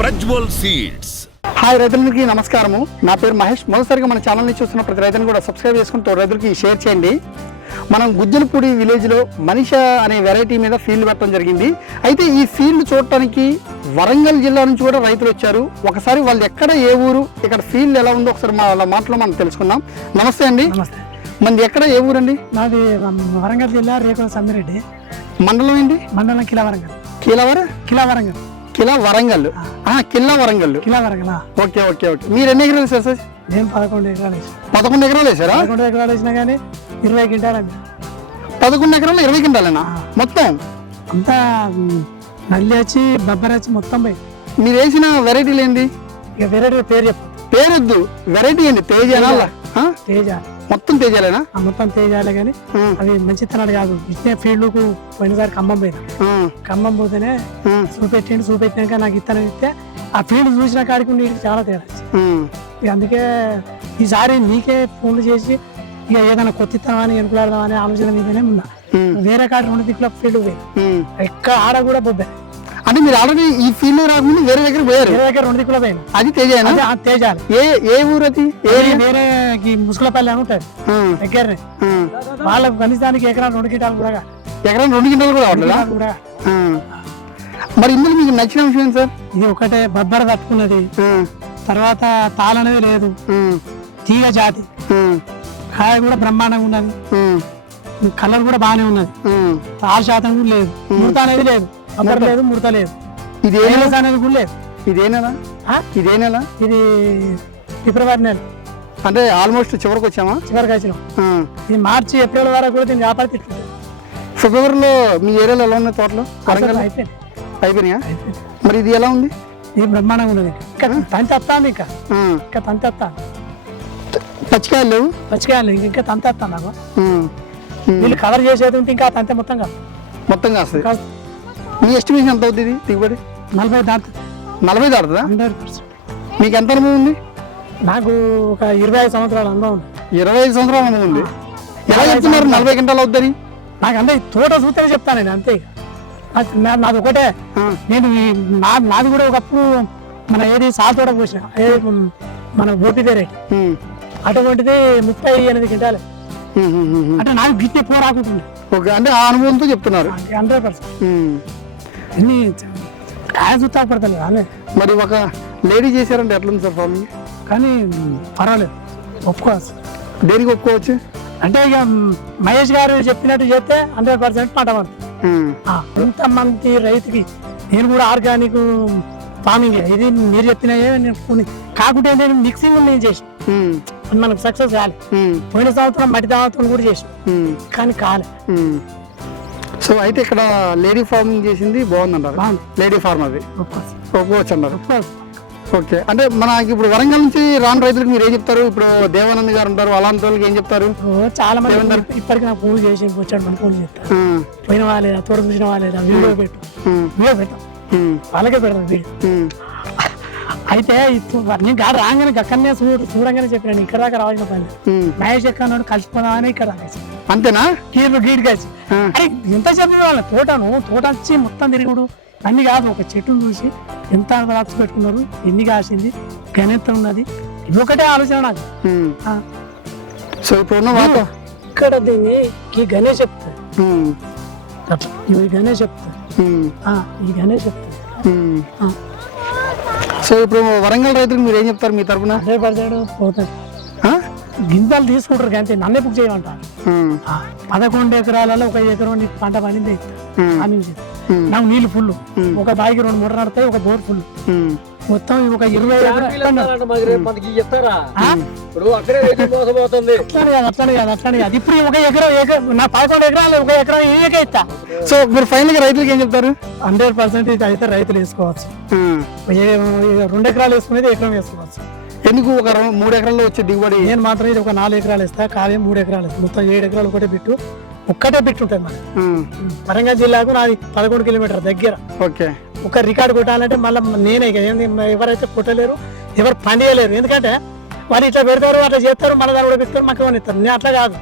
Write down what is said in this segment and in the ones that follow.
Prajwal seeds. Hi రైతులకి నమస్కారము. నా పేరు మహేష్. మొదటిసారిగా మన ఛానల్ని చూస్తున్న ప్రతి రైతుని కూడా సబ్స్క్రైబ్ చేసుకుని రైతులకి షేర్ చేయండి. మనం గుజ్జలపూడి విలేజ్లో మనిష అనే వెరైటీ మీద ఫీల్డ్ పెట్టడం జరిగింది. అయితే ఈ ఫీల్డ్ చూడటానికి వరంగల్ జిల్లా నుంచి కూడా రైతులు వచ్చారు. ఒకసారి వాళ్ళు ఎక్కడ ఏ ఊరు ఇక్కడ ఫీల్డ్ ఎలా ఉందో ఒకసారి మా వాళ్ళ మాటలో మనం తెలుసుకుందాం. నమస్తే అండి. నమస్తే. మనది ఎక్కడ ఏ ఊరండి? నాది వరంగల్ జిల్లా రేకుల సమ్మిరెడ్డి మండలం ఏంటి? మండలం Khila Warangal కిలవర? Khila Warangal Khila Warangal. Khila Warangal. Khila Warangal. Okay okay okay. మీరు ఎన్ని ఎకరాలు వేసారు సార్? నేను పదకొండు ఎకరాలు పదకొండు ఎకరాలు వేసారా పదకొండు ఎకరాలు వేసినా కానీ ఇరవై క్వింటాలు పదకొండు ఎకరాలు ఇరవై క్వింటాలేనా? మొత్తం? అంతా నల్లి వచ్చి బొబ్బరి వచ్చి మొత్తం పోయి. మీరు వేసిన వెరైటీలు ఏంది? ఇక వేరే పేరు చెప్పు. పేరొద్దు. వెరైటీ ఏంటి తేజానా ఆ? తేజ. మొత్తం తేజాలేనా? మొత్తం తేజాలే కానీ ఆ, అవి మంచి తనాడు కాదు. ఇట్నే ఫీల్డ్కు పోయినసారి ఖమ్మం పోయినా. ఖమ్మం పోతేనే చూపెట్టిండు చూపెట్టినాక నాకు ఇస్తానని ఇస్తే ఆ ఫీల్డ్ చూసిన కాడికి ఉండి ఈడికి చాలా తేడా అందుకే ఈసారి నీకే ఫోన్లు చేసి ఇక ఏదైనా కొత్త ఇస్తామని ఎనుకులాడదామని ఆలోచన మీదనే ఉన్నా. వేరే కాడ రెండు దిక్కుల ఫీల్డ్ పోయి. ఎక్కడ ఆడ కూడా బొబ్బే. అంటే మీరు ఆల్రెడీ ఈ ఫీల్డ్ రాకముందు వేరే దగ్గర పోయారు. వేరే దగ్గర రెండు దిక్కుల పోయిన అది తేజానా? ఆ తేజాలు. ఏ ఏ ఊరు అది వేరే ముసుగులపల్లి అని ఉంటుంది. ఆ, దగ్గరనే. వాళ్ళకు కనీసానికి ఎకరా రెండు గిటాలు కూడా. ఎకరం రెండు గింటలు కూడా. ఆ. మరి ఇందులో మీకు నచ్చిన విషయం సార్? ఇది ఒకటే బొబ్బర తట్టుకున్నది. తర్వాత తాళనేది లేదు. తీగ జాతి. కాయ కూడా బ్రహ్మాండంగా ఉన్నది. కలర్ కూడా బాగానే ఉన్నది. ఆ. తాళ శాతం కూడా లేదు. ముడత అనేది లేదు. బొబ్బర లేదు ముడత లేదు. ఇది ఏ నెల? అనేది కూడా లేదు. ఇదే నెల? ఆ? ఇదే నెల? ఇది ఫిబ్రవరి నెల. అంటే ఆల్మోస్ట్ చివరికి వచ్చామా? చివరికి వచ్చినాం. ఇది మార్చి ఏప్రిల్ వరకు కూడా దీన్ని వ్యాపారం ఫిబ్రవరిలో మీ ఏరియాలో ఎలా ఉన్నాయి తోటలు? వరంగల్? అయిపోయినాయా. మరి ఇది ఎలా ఉంది? ఇది బ్రహ్మాండంగా ఉన్నది. ఇంకా తంతి వస్తాను ఇంకా. ఇంకా తంతి వస్తాను పచ్చికాయలు లేవు? పచ్చికాయలు ఇంకా ఇంకా తంతి వస్తాను నాకు. వీళ్ళు కవర్ చేసేది ఉంటే ఇంకా తంతే మొత్తం కాదు. మొత్తం కాస్తుంది. మీ ఎస్టిమేషన్ ఎంత అవుతుంది దిగుబడి? నలభై దాటుతుంది నలభై హండ్రెడ్ పర్సెంట్. మీకు ఎంత అనుభవం ఉంది? నాకు ఒక ఇరవై ఐదు సంవత్సరాల అనుభవం ఇరవై ఐదు సంవత్సరాల అనుభవం ఉంది. ఎలా చెప్తున్నారు? నలభై గంటలు అవుతుంది నాకు అంటే ఈ తోట చూస్తే చెప్తాను నేను అంతే నాది ఒకటే. నేను నాది కూడా ఒకప్పుడు మన ఏది సాల్ తోట పోసిన మన ఓపి పేరే. అటువంటిది ముప్పై ఎనిమిది క్వింటాలు అంటే నాకు గిట్టే పోరాకుంటుంది ఓకే అంటే ఆ అనుభవంతో చెప్తున్నారు. Hundred percent. పడతలేదు అనే మరి ఒక లేడీ చేశారంటే ఎట్లుంది సార్ ఫార్మింగ్ కానీ పర్వాలేదు ఒప్పుకోవచ్చు దేనికి ఒప్పుకోవచ్చు అంటే ఇక మహేష్ గారు చెప్పినట్టు చెప్తే హండ్రెడ్ పర్సెంట్ మాట పడుతుంది. ఇంతమంది రైతుకి నేను కూడా ఆర్గానిక్ ఫార్మింగ్ ఇది మీరు చెప్పినయే నేను కాకుంటే నేను మిక్సింగ్ నేను చేసి ఉమ్. మనకు సక్సెస్ కాలే. పోయిన సంవత్సరం మట్టి దావతం కూడా చేసి ఉమ్. కానీ కాలే. సో అయితే ఇక్కడ లేడీ ఫార్మింగ్ చేసింది బాగుందంటారు బాగుంది. లేడీ ఫార్మ్ అది. ఒప్పుకోవచ్చు అన్నారు. ఓకే. అంటే మనకి ఇప్పుడు వరంగల్ నుంచి రాని రైతులకు మీరు ఏం చెప్తారు? ఇప్పుడు దేవానంద్ గారు ఉంటారు అలాంటి వాళ్ళకి ఏం చెప్తారు? చాలా మంది? ఇప్పటికి నాకు ఫోన్ చేసి వచ్చాడు మన ఫోన్ చేస్తారు. ఉమ్. పోయిన వాళ్ళేదా తోట చూసిన వాళ్ళేదా వీడియో పెట్టు. వీడియో పెట్టాం. వాళ్ళకే పెడతాం. అయితే నేను గాడు రాగానే అక్కడనే చూడ చూడంగానే చెప్పాను ఇక్కడ దాకా రావాల్సిన పని. మహేష్ ఎక్కడ కలిసిపోదామని ఇక్కడ రాసి అంతేనా? కీర్లు ఆ. అరే ఎంత చెప్పిన వాళ్ళ తోటను తోట వచ్చి మొత్తం తిరుగుడు. అన్ని కాదు ఒక చెట్టును చూసి ఎంత రాక్స్ పెట్టుకున్నారు ఎన్ని కాసింది గణిత ఉన్నది ఇది ఒకటే ఆలోచన నాకు. సో ఇప్పుడు ఇక్కడ దీన్ని ఈ గణేష్ చెప్తాడు. ఈ గణేష్ చెప్తాడు ఈ గణేష్ చెప్తాడు. సో ఇప్పుడు వరంగల్ రైతులకు మీరు ఏం చెప్తారు మీ తరపున? హండ్రెడ్ పర్సెంట్ పోతాడు? గింజలు తీసుకుంటారు కానీ నన్నే బుక్ చేయమంటారు పదకొండు ఎకరాలలో ఒక ఎకరం నీకు పంట పండింది. ఉమ్. నాకు నీళ్ళు ఫుల్. ఒక బాయికి రెండు మూడు నడతాయి ఒక బోర్ ఫుల్. మొత్తం ఒక ఇరవై అట్లానే కాదు అట్లానే కాదు అట్లానే కాదు. ఇప్పుడు ఒక ఎకరం నా పదకొండు ఎకరాలు ఒక ఎకరం ఏకే ఇస్తా. సో మీరు ఫైనల్గా రైతులకు ఏం చెప్తారు? హండ్రెడ్ పర్సెంటేజ్ అయితే రైతులు వేసుకోవచ్చు. రెండు ఎకరాలు వేసుకునేది ఎకరం వేసుకోవచ్చు. ఎందుకు ఒక మూడు ఎకరాల్లో వచ్చే దిగుబడి. నేను మాత్రం ఇది ఒక నాలుగు ఎకరాలు ఇస్తా కావ్యం మూడు ఎకరాలు ఇస్తా. మొత్తం ఏడు ఎకరాలు ఒకటే బిట్టు ఒక్కటే మనకి ఉమ్. వరంగల్ జిల్లాకు నాది పదకొండు కిలోమీటర్ దగ్గర. ఓకే. ఒక రికార్డు కొట్టాలంటే మళ్ళీ నేనే ఇక. ఏంది ఎవరైతే కొట్టలేరు ఎవరు పండియలేరు. ఎందుకంటే వాళ్ళు ఇట్లా పెడతారు అట్లా చేస్తారు మన దాన్ని కూడా పెడతారు మాకు ఏమని ఇస్తారు. నేను అట్లా కాదు.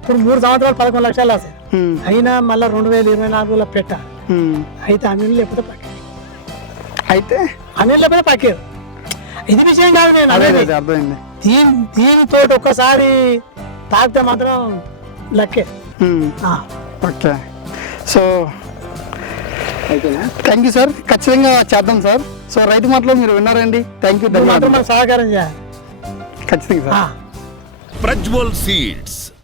ఇప్పుడు మూడు సంవత్సరాలు పదకొండు లక్షలు ఉమ్. అయినా మళ్ళీ రెండు వేల ఇరవై నాలుగులో పెట్టాలి. అయితే అన్ని లేకపోతే పక్క. అయితే? అన్నిళ్ళ మీద పక్కారు ఇది విషయం కాదు నేను అదే అర్థమైంది. దీని దీనితో ఒక్కసారి తాకితే మాత్రం లక్కే. Okay. So thank you sir. ఖచ్చితంగా చేద్దాం సార్. సో రైతు మాటలో మీరు విన్నారండి. థ్యాంక్ యూ సహకారం చేయాలి. ఖచ్చితంగా సార్. ప్రజ్వల్ సీడ్స్.